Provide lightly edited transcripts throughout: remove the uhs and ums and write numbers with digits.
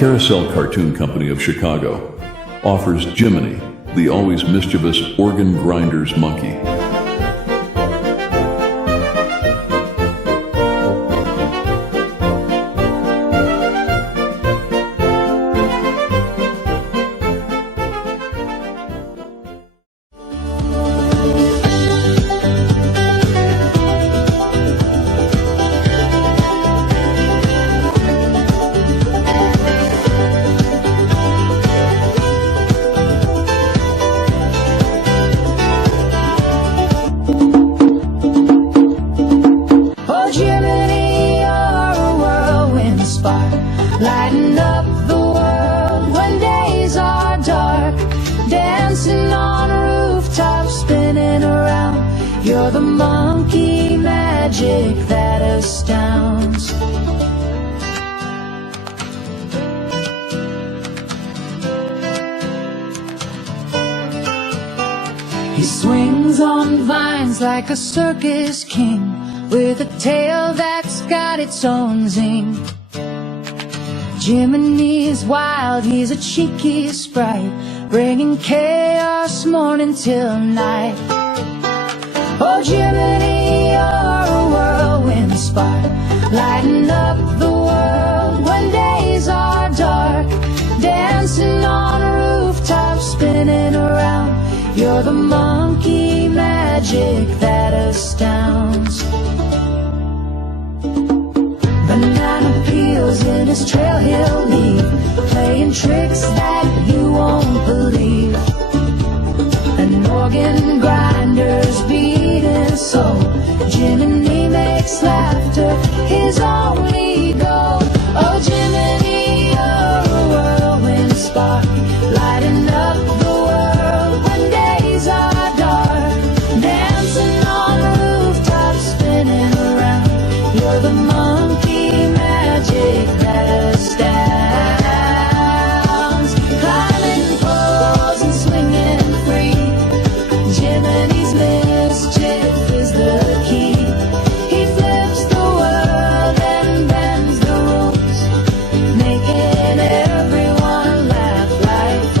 Carousel Cartoon Company of Chicago offers Jiminy, the always mischievous organ grinder's monkey. Lighten up the world when days are dark, dancing on rooftops, spinning around. You're the monkey magic that astounds. He swings on vines like a circus king, with a tail that's got its own zing. Jiminy is wild, he's a cheeky sprite, bringing chaos morning till night. Oh Jiminy, you're a whirlwind spark, lighting up the world when days are dark, dancing on rooftops, spinning around. You're the monkey magic that astounds. Banana peels in his trail he'll leave, playing tricks that you won't believe. An organ grinder's beating soul, Jiminy makes laughter his only goal. Oh Jiminy, you're a whirlwind spark, lighting up the world when days are dark, dancing on rooftops, spinning around. You're the monkey magic that astounds, climbing poles and swinging free. Jiminy's mischief is the key. He flips the world and bends the rules, making everyone laugh like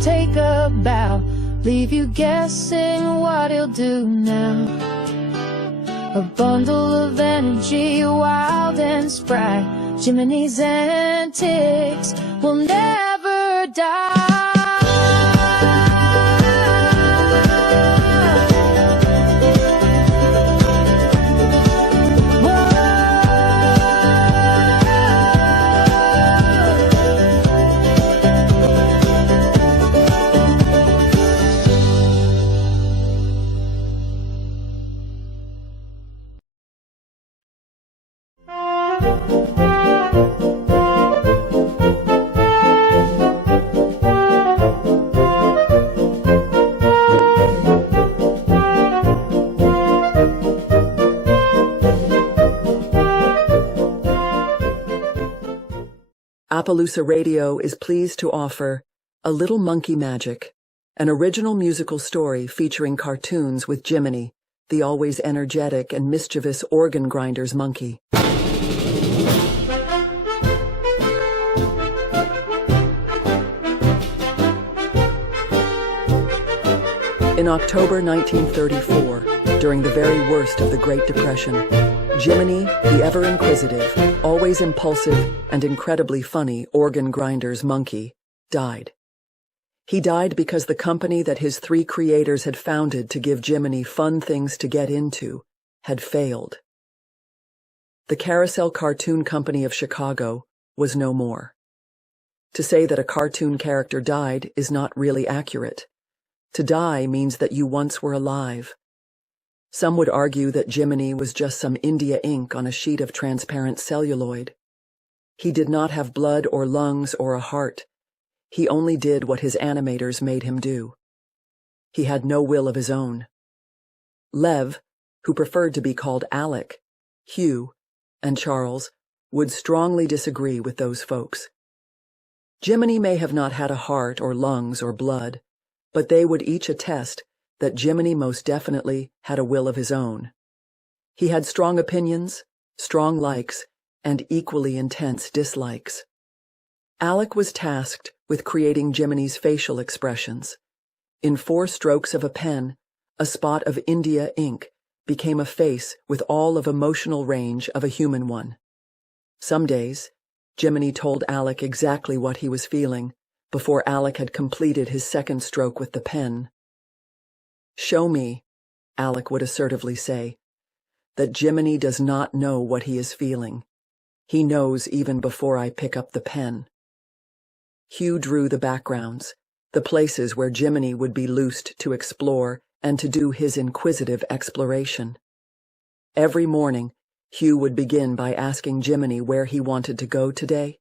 take a bow, leave you guessing what he'll do now. A bundle of energy, wild and spry, Jiminy's antics will never die. Appaloosa Radio is pleased to offer A Little Monkey Magic, an original musical story featuring cartoons with Jiminy, the always energetic and mischievous organ grinder's monkey. In October 1934, during the very worst of the Great Depression, Jiminy, the ever-inquisitive, always impulsive, and incredibly funny organ grinder's monkey, died. He died because the company that his three creators had founded to give Jiminy fun things to get into had failed. The Carousel Cartoon Company of Chicago was no more. To say that a cartoon character died is not really accurate. To die means that you once were alive. Some would argue that Jiminy was just some India ink on a sheet of transparent celluloid. He did not have blood or lungs or a heart. He only did what his animators made him do. He had no will of his own. Lev, who preferred to be called Alec, Hugh, and Charles would strongly disagree with those folks. Jiminy may have not had a heart or lungs or blood, but they would each attest that Jiminy most definitely had a will of his own. He had strong opinions, strong likes, and equally intense dislikes. Alec was tasked with creating Jiminy's facial expressions. In 4 strokes of a pen, a spot of India ink became a face with all of emotional range of a human one. Some days, Jiminy told Alec exactly what he was feeling before Alec had completed his 2nd stroke with the pen. "Show me," Alec would assertively say, "that Jiminy does not know what he is feeling. He knows even before I pick up the pen." Hugh drew the backgrounds, the places where Jiminy would be loosed to explore and to do his inquisitive exploration. Every morning, Hugh would begin by asking Jiminy where he wanted to go today.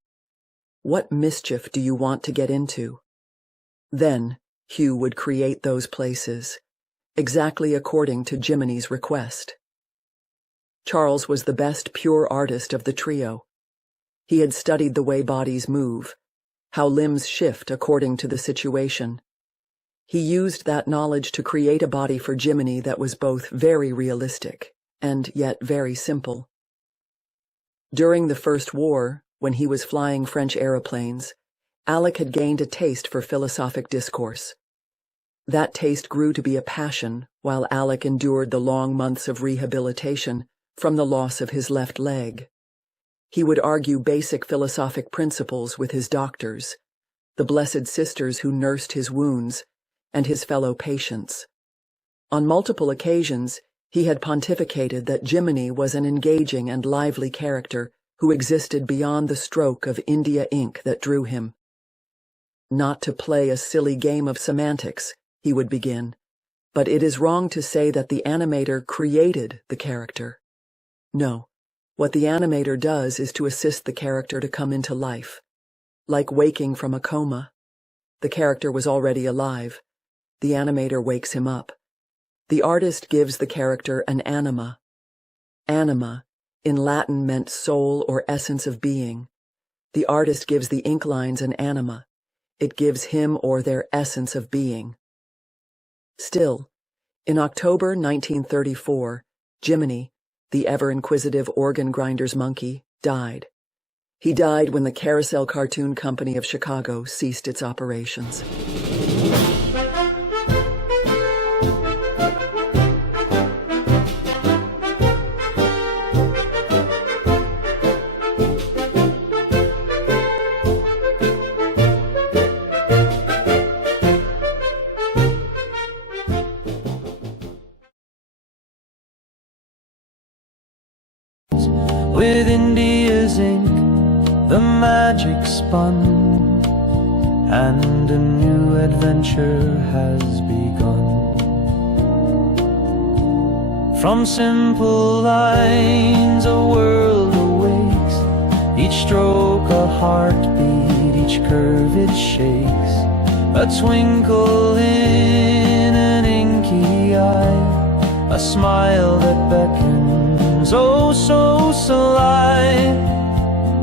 "What mischief do you want to get into?" Then, Hugh would create those places, exactly according to Jiminy's request. Charles was the best pure artist of the trio. He had studied the way bodies move, how limbs shift according to the situation. He used that knowledge to create a body for Jiminy that was both very realistic and yet very simple. During the First War, when he was flying French aeroplanes, Alec had gained a taste for philosophic discourse. That taste grew to be a passion while Alec endured the long months of rehabilitation from the loss of his left leg. He would argue basic philosophic principles with his doctors, the blessed sisters who nursed his wounds, and his fellow patients. On multiple occasions, he had pontificated that Jiminy was an engaging and lively character who existed beyond the stroke of India ink that drew him. "Not to play a silly game of semantics," he would begin, "but it is wrong to say that the animator created the character. No, what the animator does is to assist the character to come into life. Like waking from a coma. The character was already alive. The animator wakes him up. The artist gives the character an anima. Anima, in Latin, meant soul or essence of being. The artist gives the ink lines an anima. It gives him or their essence of being. Still, in October 1934, Jiminy, the ever-inquisitive organ-grinder's monkey, died. He died when the Carousel Cartoon Company of Chicago ceased its operations. With India's ink, the magic spun, and a new adventure has begun. From simple lines a world awakes, each stroke a heartbeat, each curve it shakes, a twinkle in an inky eye, a smile that beckons, oh so sly.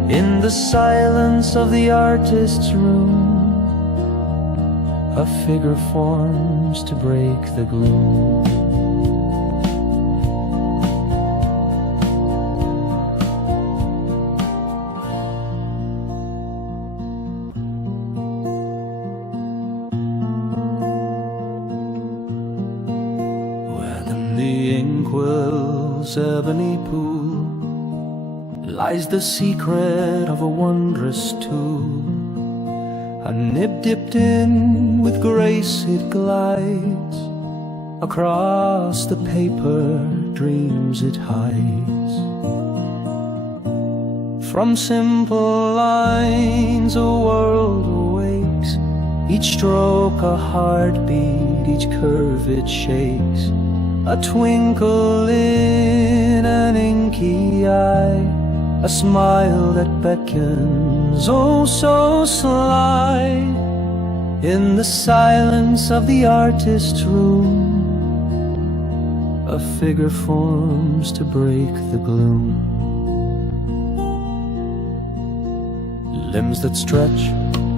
In the silence of the artist's room, a figure forms to break the gloom. Where the inkwell's ebony pool lies the secret of a wondrous tool. A nib dipped in with grace it glides, across the paper dreams it hides. From simple lines a world awakes, each stroke a heartbeat, each curve it shakes, a twinkle in an inky eye, a smile that beckons, oh so sly. In the silence of the artist's room, a figure forms to break the gloom. Limbs that stretch,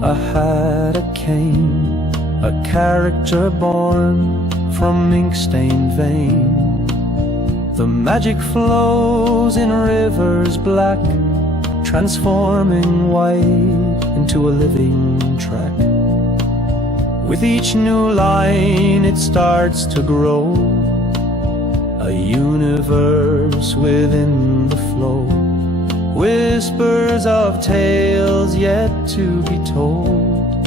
a hat, a cane, a character born from ink-stained vein. The magic flows in rivers black, transforming white into a living track. With each new line it starts to grow, a universe within the flow. Whispers of tales yet to be told,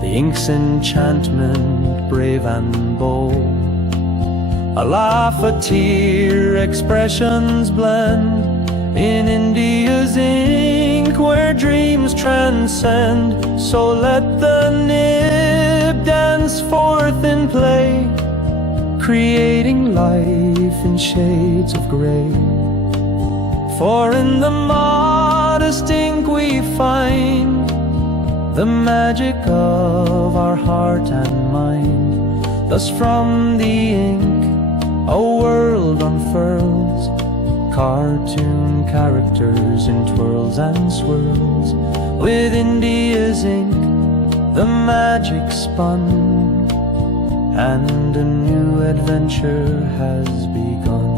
the ink's enchantment brave and bold. A laugh, a tear, expressions blend in India's ink where dreams transcend. So let the nib dance forth in play, creating life in shades of gray. For in the modest ink we find the magic of our heart and mind. Thus from the ink a world unfurls, cartoon characters in twirls and swirls. With India's ink the magic spun, and a new adventure has begun.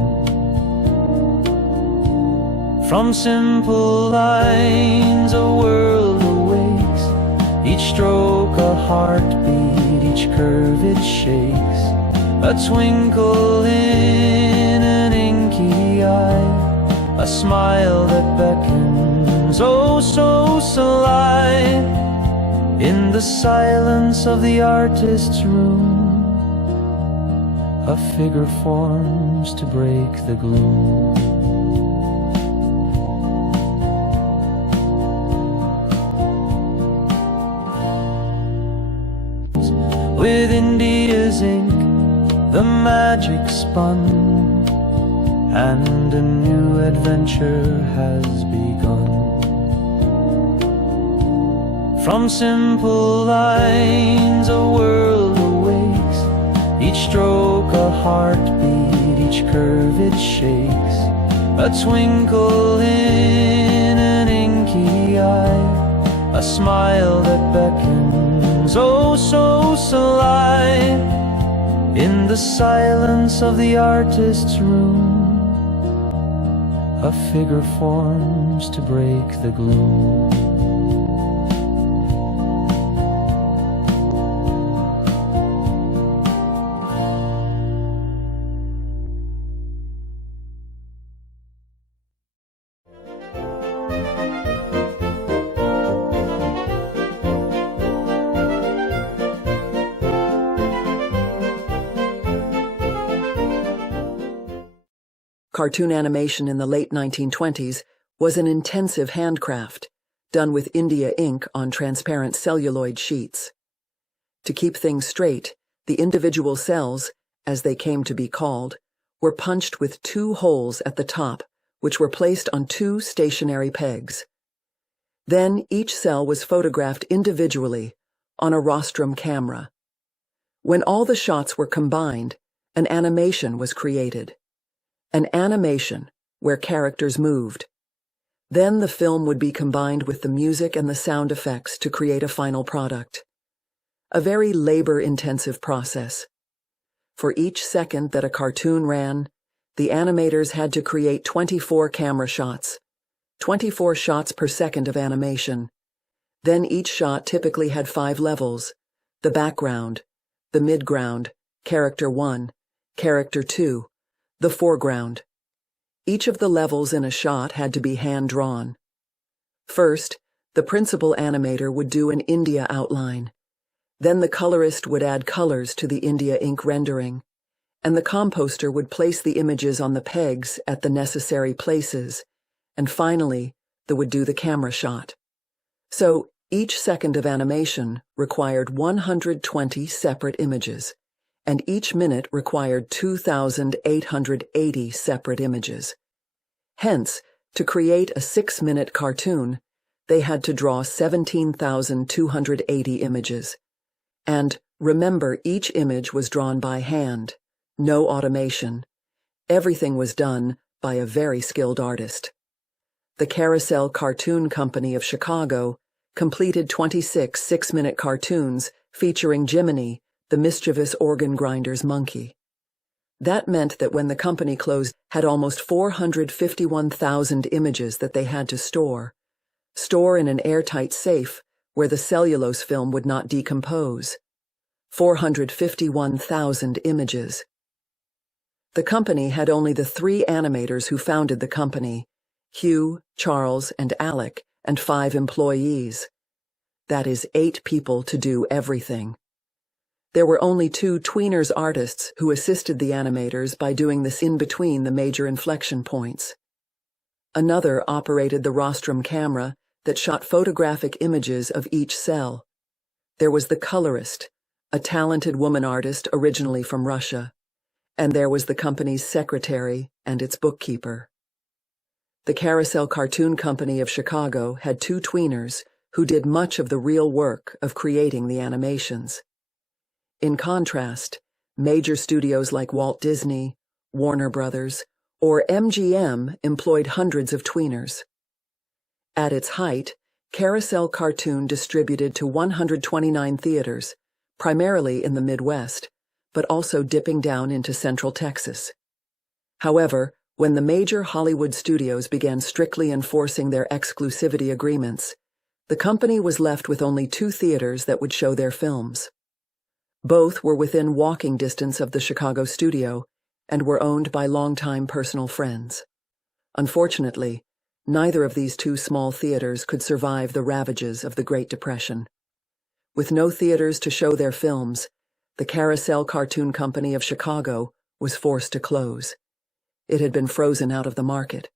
From simple lines a world awakes, each stroke a heartbeat, each curve it shakes. A twinkle in an inky eye, a smile that beckons, oh so sly. In the silence of the artist's room, a figure forms to break the gloom. With India's ink the magic spun, and a new adventure has begun. From simple lines a world awakes, each stroke a heartbeat, each curve it shakes. A twinkle in an inky eye, a smile that beckons, oh so sly. In the silence of the artist's room, a figure forms to break the gloom. Cartoon animation in the late 1920s was an intensive handcraft, done with India ink on transparent celluloid sheets. To keep things straight, the individual cells, as they came to be called, were punched with 2 holes at the top, which were placed on 2 stationary pegs. Then each cell was photographed individually on a rostrum camera. When all the shots were combined, an animation was created. An animation where characters moved. Then the film would be combined with the music and the sound effects to create a final product. A very labor-intensive process. For each second that a cartoon ran, the animators had to create 24 camera shots, 24 shots per second of animation. Then each shot typically had 5 levels: the background, the midground, character 1, character 2, the foreground. Each of the levels in a shot had to be hand-drawn. First, the principal animator would do an India outline. Then the colorist would add colors to the India ink rendering, and the composter would place the images on the pegs at the necessary places, and finally, they would do the camera shot. So, each second of animation required 120 separate images, and each minute required 2,880 separate images. Hence, to create a 6-minute cartoon, they had to draw 17,280 images. And remember, each image was drawn by hand, no automation, Everything was done by a very skilled artist. The Carousel Cartoon Company of Chicago completed 26 six-minute cartoons featuring Jiminy, the mischievous organ grinder's monkey. That meant that when the company closed, had almost 451,000 images that they had to store in an airtight safe where the cellulose film would not decompose. 451,000 images. The company had only the 3 animators who founded the company, Hugh, Charles, and Alec, and 5 employees. That is 8 people to do everything. There were only 2 tweeners artists who assisted the animators by doing this in between the major inflection points. Another operated the rostrum camera that shot photographic images of each cell. There was the colorist, a talented woman artist originally from Russia, and there was the company's secretary and its bookkeeper. The Carousel Cartoon Company of Chicago had 2 tweeners who did much of the real work of creating the animations. In contrast, major studios like Walt Disney, Warner Brothers, or MGM employed hundreds of tweeners. At its height, Carousel Cartoon distributed to 129 theaters, primarily in the Midwest, but also dipping down into Central Texas. However, when the major Hollywood studios began strictly enforcing their exclusivity agreements, the company was left with only 2 theaters that would show their films. Both were within walking distance of the Chicago studio and were owned by longtime personal friends. Unfortunately, neither of these 2 small theaters could survive the ravages of the Great Depression. With no theaters to show their films, the Carousel Cartoon Company of Chicago was forced to close. It had been frozen out of the market.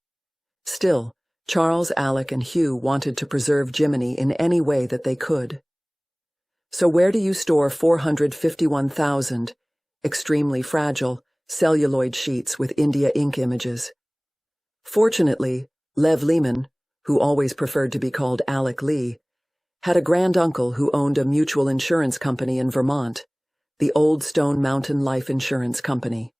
Still, Charles, Alec, and Hugh wanted to preserve Jiminy in any way that they could. So where do you store 451,000, extremely fragile, celluloid sheets with India ink images? Fortunately, Lev Lehman, who always preferred to be called Alec Lee, had a granduncle who owned a mutual insurance company in Vermont, the Old Stone Mountain Life Insurance Company.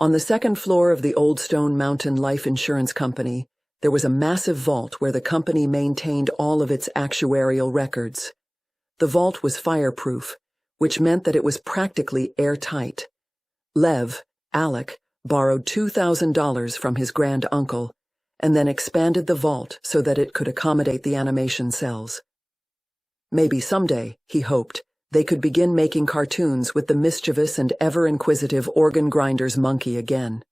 On the 2nd floor of the Old Stone Mountain Life Insurance Company, there was a massive vault where the company maintained all of its actuarial records. The vault was fireproof, which meant that it was practically airtight. Lev, Alec, borrowed $2,000 from his grand-uncle and then expanded the vault so that it could accommodate the animation cells. Maybe someday, he hoped, they could begin making cartoons with the mischievous and ever-inquisitive organ grinder's monkey again.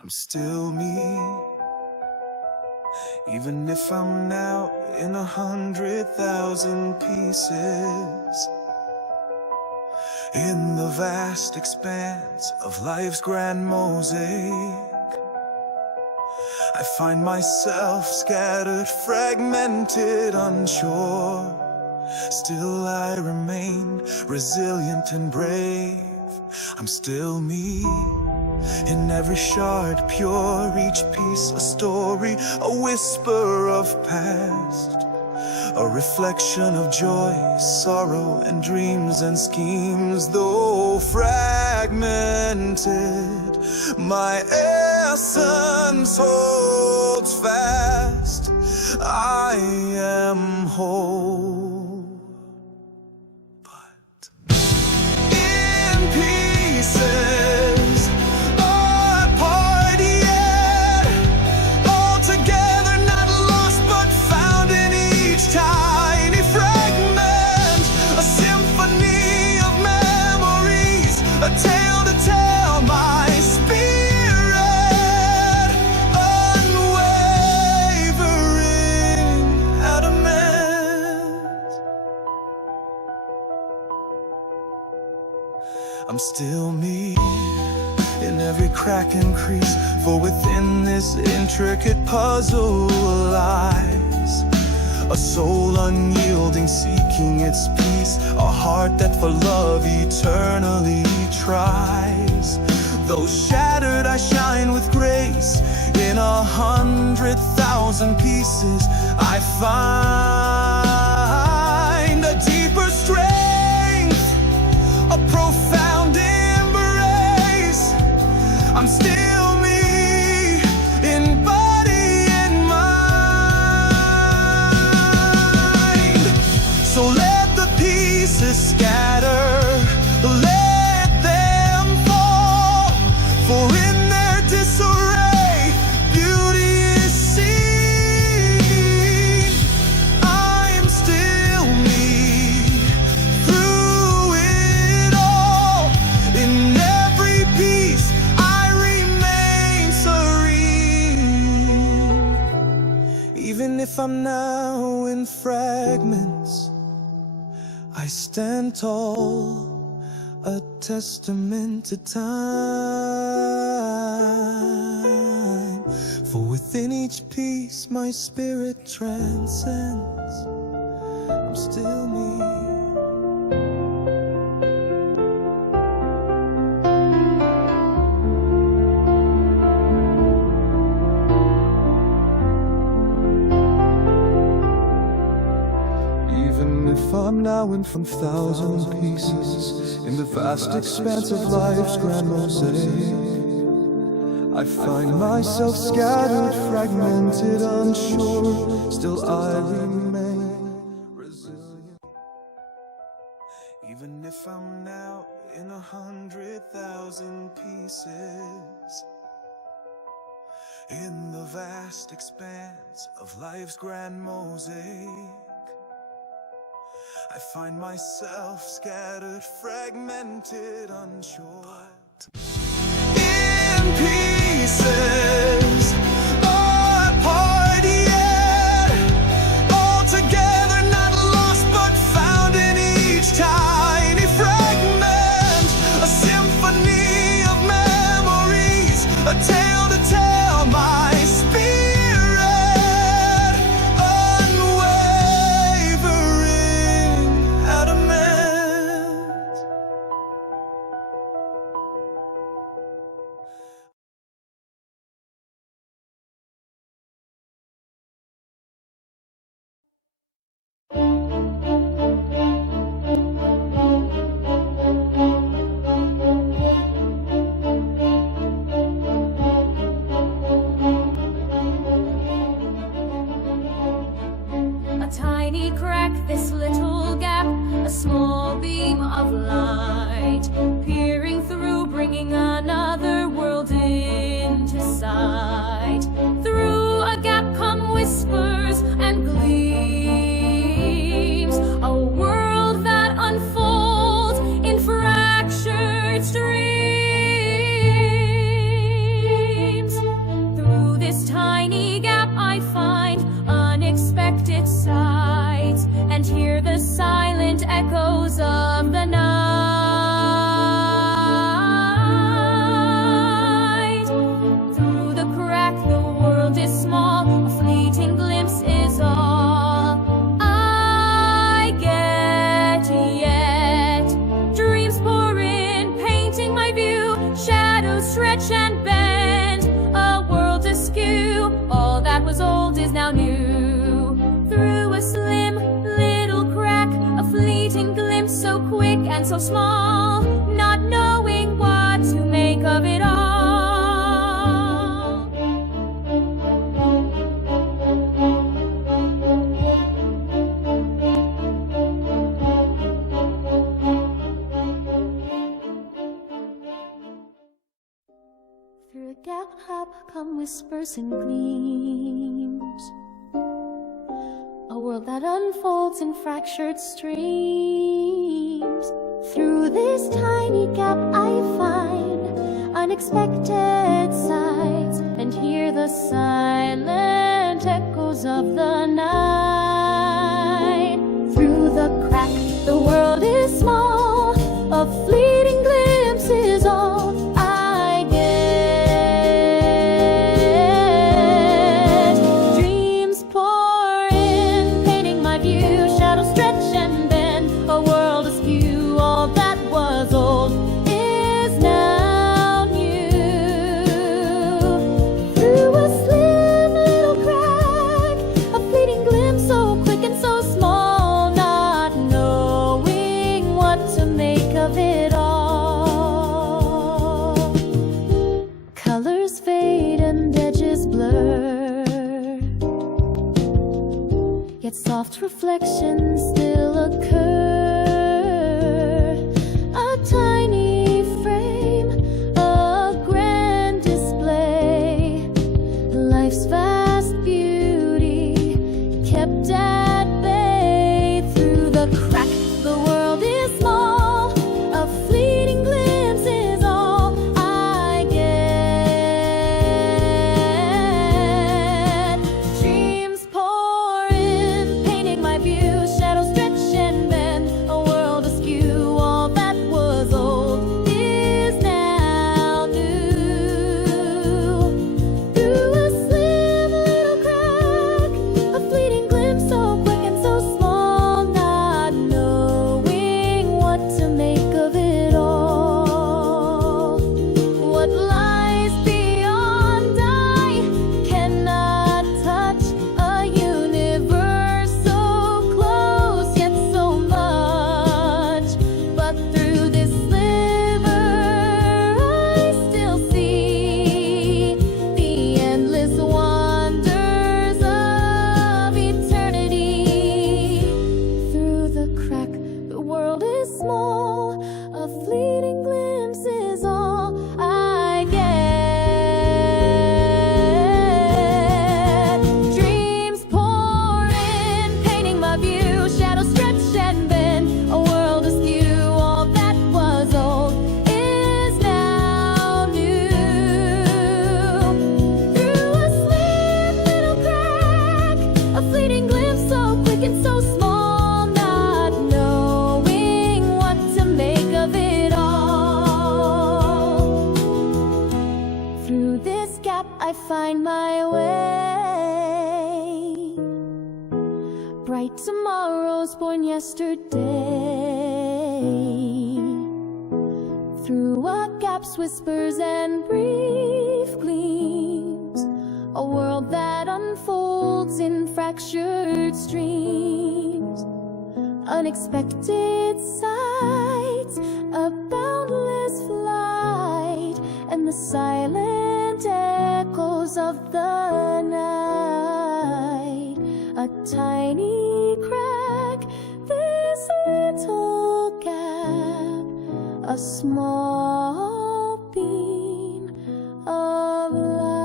I'm still me, even if I'm now in 100,000 pieces. In the vast expanse of life's grand mosaic, I find myself scattered, fragmented, unsure. Still I remain resilient and brave. I'm still me. In every shard pure, each piece a story, a whisper of past, a reflection of joy, sorrow, and dreams and schemes. Though fragmented, my essence holds fast. I am whole, but in pieces. A tale to tell, my spirit unwavering, adamant. I'm still me in every crack and crease, for within this intricate puzzle lies a soul unyielding, seeking its peace, a heart that for love eternally tries. Though shattered, I shine with grace. In 100,000 pieces, I find a deeper strength, a profound embrace. I'm still me, in body and mind. So let the pieces scatter, let them fall, for in their disarray, beauty is seen. I am still me, through it all. In every piece, I remain serene. Even if I'm now in fragments, I stand tall, a testament to time. For within each piece my spirit transcends. I'm still me. Even if I'm now in from thousand pieces, in the vast expanse of life's grand mosaic, I find myself scattered, fragmented, unsure. Still I remain resilient. Even if I'm now in 100,000 pieces, in the vast expanse of life's grand mosaic, I find myself scattered, fragmented, unsure. In pieces, apart yet, all together, not lost but found in each tiny fragment. A symphony of memories, a tale to tell my spirit, unwavering, adamant. A tiny crack, this little gap, a small beam of light, peering through, bringing another world into sight. Through a gap come whispers and gleams, a world that unfolds in fractured streams. Through this tiny gap I find unexpected sights, and hear the silent echoes of the night. Through the crack the world is small, a fleeting glimpse is all I get yet. Dreams pour in, painting my view, shadows stretch and bend, a world askew, all that was old is now new. Through a slim little crack, a fleeting glimpse, so quick and so small, not knowing what to make of it all. Through a gap hop come whispers and gleams, a world that unfolds in fractured streams. Through this tiny gap I find unexpected sights, and hear the silent echoes of the night. Through the crack the world is small, a fleeting glimpse is all I get. Dreams pour in, painting my view, shadows stretch and bend, a world askew, all that was old is now new. yet soft reflections still occur. A tiny frame, a grand display, life's vast beauty kept at bay. Through the crack, the world is small, a fleeting glimpse is all I get. Dreams pour in, painting my view, shadows stretch and bend, a world askew. All that was old is now new. Through a slim little crack, a fleeting glimpse so quick and so small, not knowing what to make of it all. What lies beyond I cannot touch, a universe so close yet so much. But through this sliver I still see the endless wonders of eternity. Through the crack, the world is small, a fleeting glimpse is all I get. Dreams pour in, painting my view, shadows stretch and bend, a world askew. All that was old is now new. Through a slim little crack, a fleeting glimpse so quick and so small, not knowing what to make of it all. Through this gap I find my way. Bright tomorrows born yesterday. Through a gap's whispers and brief gleams, a world that unfolds in fractured streams. Unexpected sights, a boundless flight, and the silent echoes of the night. A tiny crack, this little gap, a small beam of light.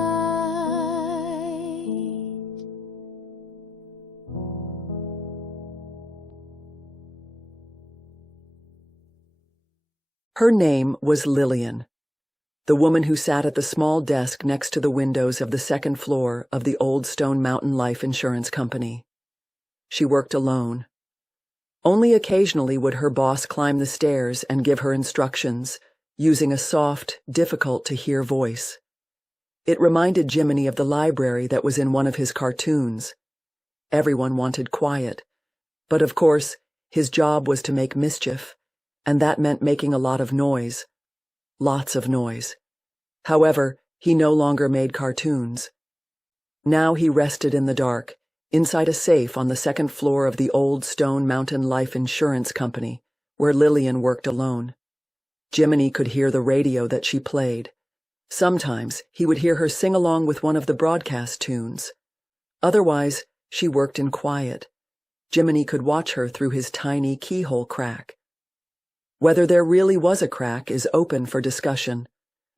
Her name was Lillian, the woman who sat at the small desk next to the windows of the second floor of the Old Stone Mountain Life Insurance Company. She worked alone. Only occasionally would her boss climb the stairs and give her instructions, using a soft, difficult-to-hear voice. It reminded Jiminy of the library that was in one of his cartoons. Everyone wanted quiet, but of course, his job was to make mischief, and that meant making a lot of noise. Lots of noise. However, he no longer made cartoons. Now he rested in the dark, inside a safe on the second floor of the Old Stone Mountain Life Insurance Company, where Lillian worked alone. Jiminy could hear the radio that she played. Sometimes he would hear her sing along with one of the broadcast tunes. Otherwise, she worked in quiet. Jiminy could watch her through his tiny keyhole crack. Whether there really was a crack is open for discussion,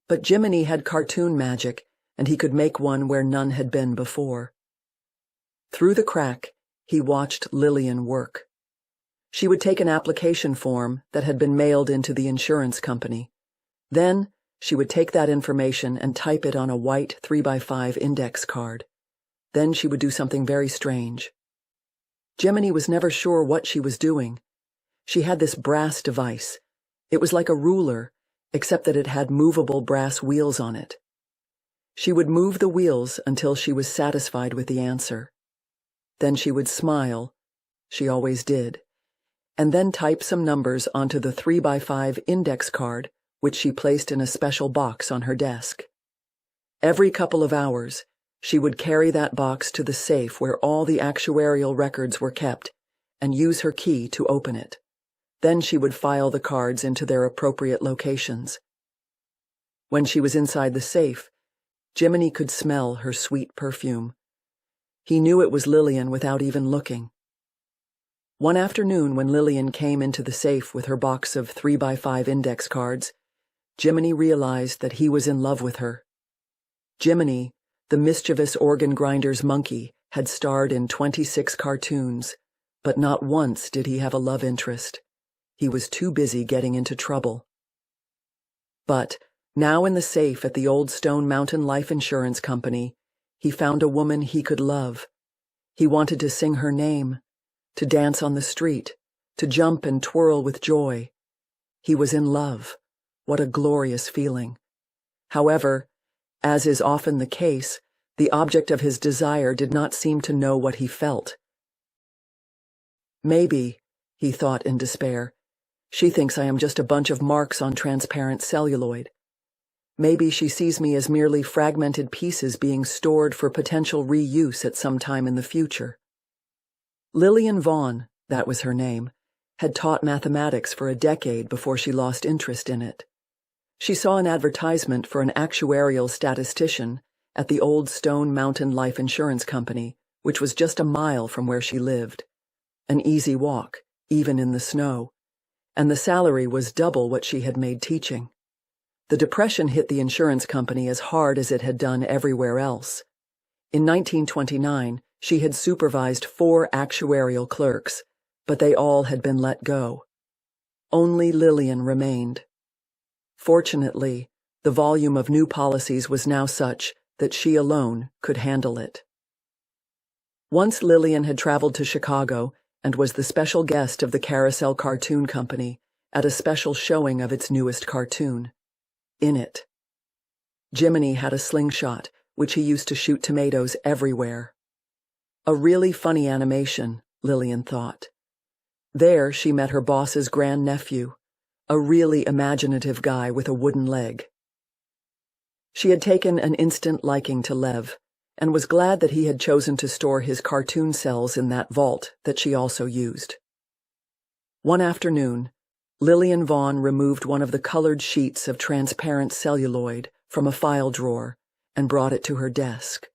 but Jiminy had cartoon magic, and he could make one where none had been before. Through the crack, he watched Lillian work. She would take an application form that had been mailed into the insurance company. Then, she would take that information and type it on a white 3x5 index card. Then she would do something very strange. Jiminy was never sure what she was doing. She had this brass device. It was like a ruler, except that it had movable brass wheels on it. She would move the wheels until she was satisfied with the answer. Then she would smile, she always did, and then type some numbers onto the 3x5 index card, which she placed in a special box on her desk. Every couple of hours, she would carry that box to the safe where all the actuarial records were kept and use her key to open it. Then she would file the cards into their appropriate locations. When she was inside the safe, Jiminy could smell her sweet perfume. He knew it was Lillian without even looking. One afternoon, when Lillian came into the safe with her box of 3x5 index cards, Jiminy realized that he was in love with her. Jiminy, the mischievous organ grinder's monkey, had starred in 26 cartoons, but not once did he have a love interest. He was too busy getting into trouble. But now in the safe at the old Stone Mountain Life Insurance Company, he found a woman he could love. He wanted to sing her name, to dance on the street, to jump and twirl with joy. He was in love. What a glorious feeling. However, as is often the case, the object of his desire did not seem to know what he felt. Maybe, he thought in despair, she thinks I am just a bunch of marks on transparent celluloid. Maybe she sees me as merely fragmented pieces being stored for potential reuse at some time in the future. Lillian Vaughn, that was her name, had taught mathematics for a decade before she lost interest in it. She saw an advertisement for an actuarial statistician at the old Stone Mountain Life Insurance Company, which was just a mile from where she lived. An easy walk, even in the snow, and the salary was double what she had made teaching. The depression hit the insurance company as hard as it had done everywhere else. In 1929, she had supervised 4 actuarial clerks, but they all had been let go. Only Lillian remained. Fortunately, the volume of new policies was now such that she alone could handle it. Once Lillian had traveled to Chicago and was the special guest of the Carousel Cartoon Company at a special showing of its newest cartoon. In it, Jiminy had a slingshot, which he used to shoot tomatoes everywhere. A really funny animation, Lillian thought. There she met her boss's grandnephew, a really imaginative guy with a wooden leg. She had taken an instant liking to Lev, and was glad that he had chosen to store his cartoon cels in that vault that she also used. One afternoon, Lillian Vaughn removed one of the colored sheets of transparent celluloid from a file drawer and brought it to her desk.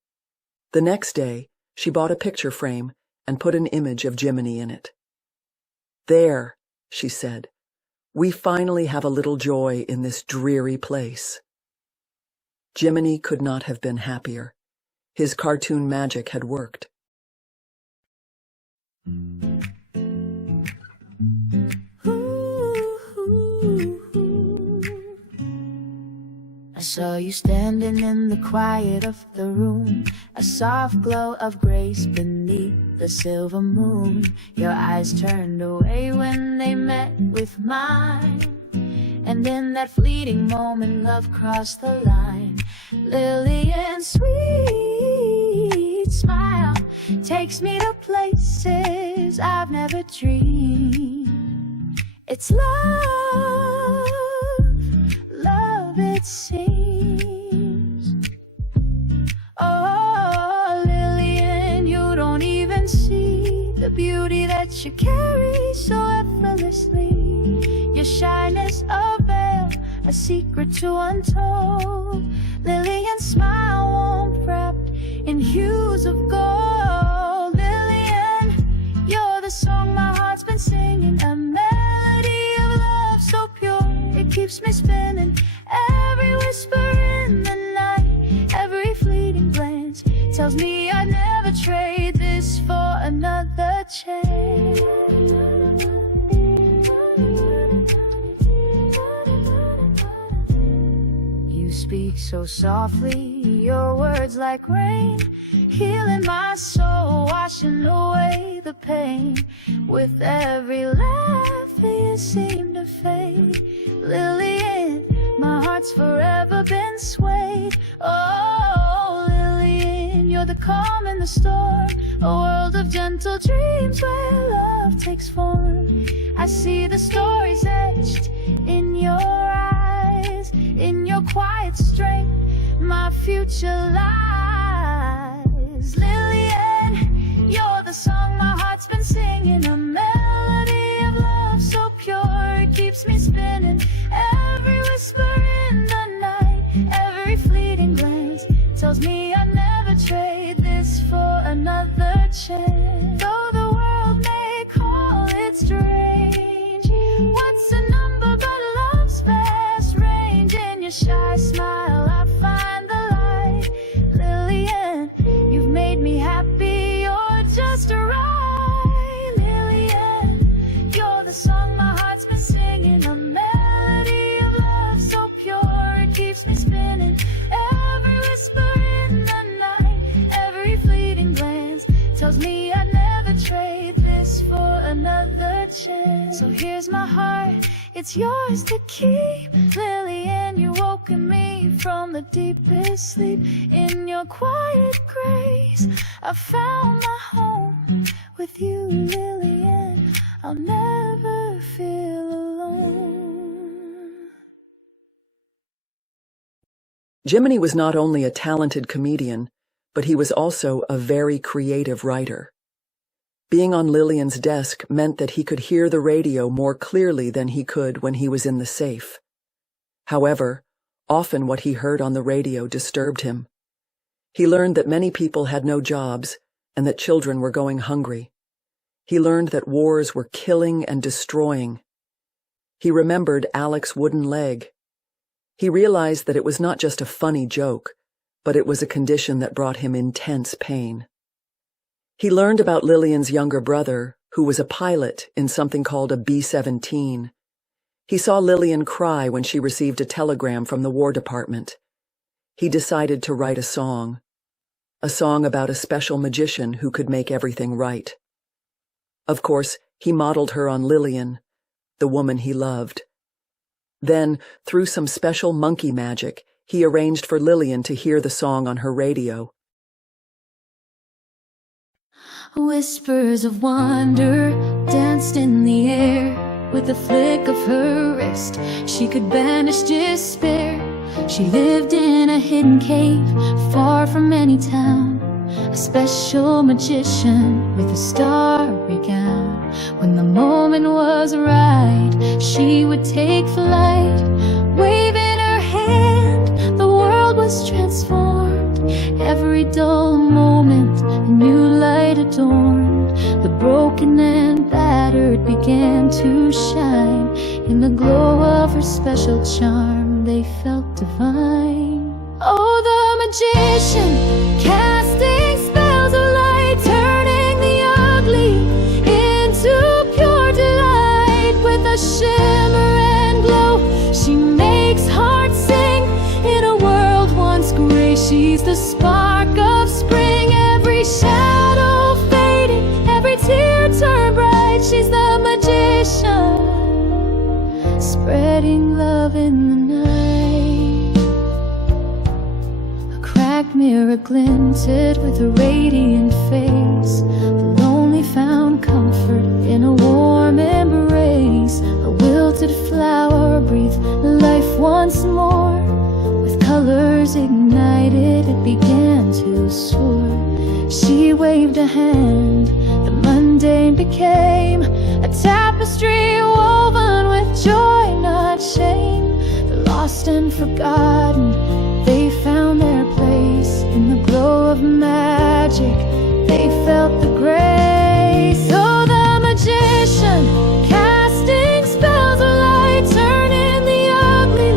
The next day, she bought a picture frame and put an image of Jiminy in it. "There," she said, "we finally have a little joy in this dreary place." Jiminy could not have been happier. His cartoon magic had worked. I saw you standing in the quiet of the room, a soft glow of grace beneath the silver moon. Your eyes turned away when they met with mine, and in that fleeting moment love crossed the line. Lillian's sweet smile takes me to places I've never dreamed. It's love, love it seems. Oh, Lillian, you don't even see the beauty that you carry so effortlessly. Your shyness a veil, a secret to untold. Lillian's smile warm, wrapped in hues of gold. Lillian, you're the song my heart's been singing, a melody of love so pure it keeps me spinning. Every whisper in the night, every fleeting glance tells me I'd never trade this for another chance. You speak so softly, your words like rain, healing my soul, washing away the pain. With every laugh, you seem to fade. Lillian, my heart's forever been swayed. Oh, Lillian, you're the calm in the storm, a world of gentle dreams where love takes form. I see the stories etched in your eyes, in your quiet strength, my future lies. Lillian, you're the song my heart's been singing, a melody of love so pure it keeps me spinning. Every whisper in the night, every fleeting glance tells me I'd never trade this for another chance. Though the world may call every fleeting glance tells me I'd never trade this for another chance. So here's my heart, it's yours to keep. Lillian, you woken me from the deepest sleep. In your quiet grace, I found my home. With you, Lillian, I'll never feel alone. Jiminy was not only a talented comedian, but he was also a very creative writer. Being on Lillian's desk meant that he could hear the radio more clearly than he could when he was in the safe. However, often what he heard on the radio disturbed him. He learned that many people had no jobs and that children were going hungry. He learned that wars were killing and destroying. He remembered Alec's wooden leg. He realized that it was not just a funny joke, but it was a condition that brought him intense pain. He learned about Lillian's younger brother, who was a pilot in something called a B-17. He saw Lillian cry when she received a telegram from the War Department. He decided to write a song about a special magician who could make everything right. Of course, he modeled her on Lillian, the woman he loved. Then, through some special monkey magic, he arranged for Lillian to hear the song on her radio. Whispers of wonder danced in the air. With a flick of her wrist, she could banish despair. She lived in a hidden cave, far from any town. A special magician with a starry gown. When the moment was right, she would take flight. Waving her hand, the world was transformed. Every dull moment, a new light adorned. The broken and battered began to shine. In the glow of her special charm, they felt divine. Oh, the magician, casting spells of light, turning the ugly into pure delight. With a shimmer and glow, she makes hearts sing. In a world once gray, she's the spark of spring. Every shadow fading, every tear turned bright. She's the magician, spreading love in the night. Mirror glinted with a radiant face. The lonely found comfort in a warm embrace. A wilted flower breathed life once more. With colors ignited, it began to soar. She waved a hand, the mundane became a tapestry woven with joy, not shame. The lost and forgotten, they found their place. In the glow of magic, they felt the grace. Oh, the magician, casting spells of light, turning the ugly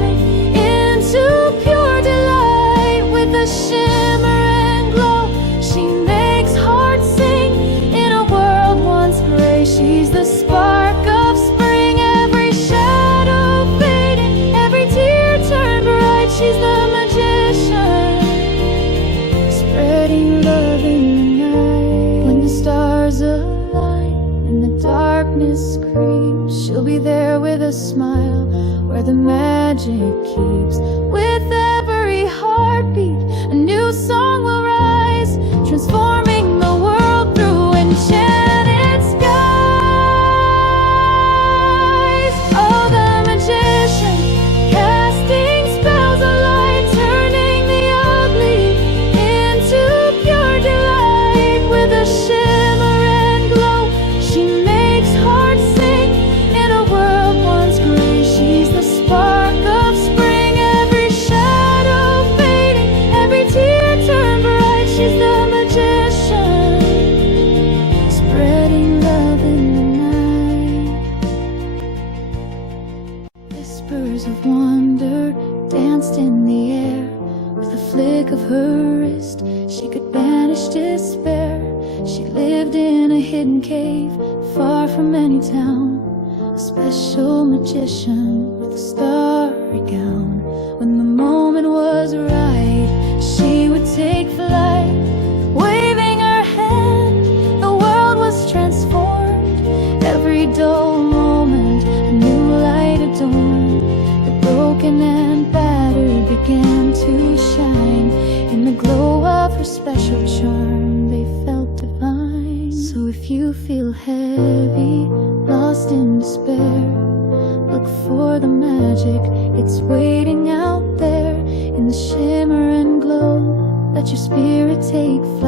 into pure delight. With a shimmer and glow, she makes hearts sing. In a world once gray, she's the spark of spring. Every shadow fading, every tear turned bright. She's the magician, spreading love in the night. When the stars align and the darkness creeps, she'll be there with a smile where the magic keeps. With every heartbeat, a new song will rise, transforming the world through enchanted skies. Oh, the magician, casting spells of light, turning the ugly into pure delight. With a shimmer and glow, she makes hearts sing. In a world once gray, she's the spark of spring. Every shadow fading, every tear turned bright. She's the magician, spreading love in the night. Whispers of wonder danced in the air. With a flick of her wrist, she could banish despair. She lived in a hidden cave, far from any town. A special magician with a starry gown. When the moment was right, she would take flight. Wait special charm, they felt divine. So if you feel heavy, lost in despair, look for the magic, it's waiting out there in the shimmer and glow. Let your spirit take flight.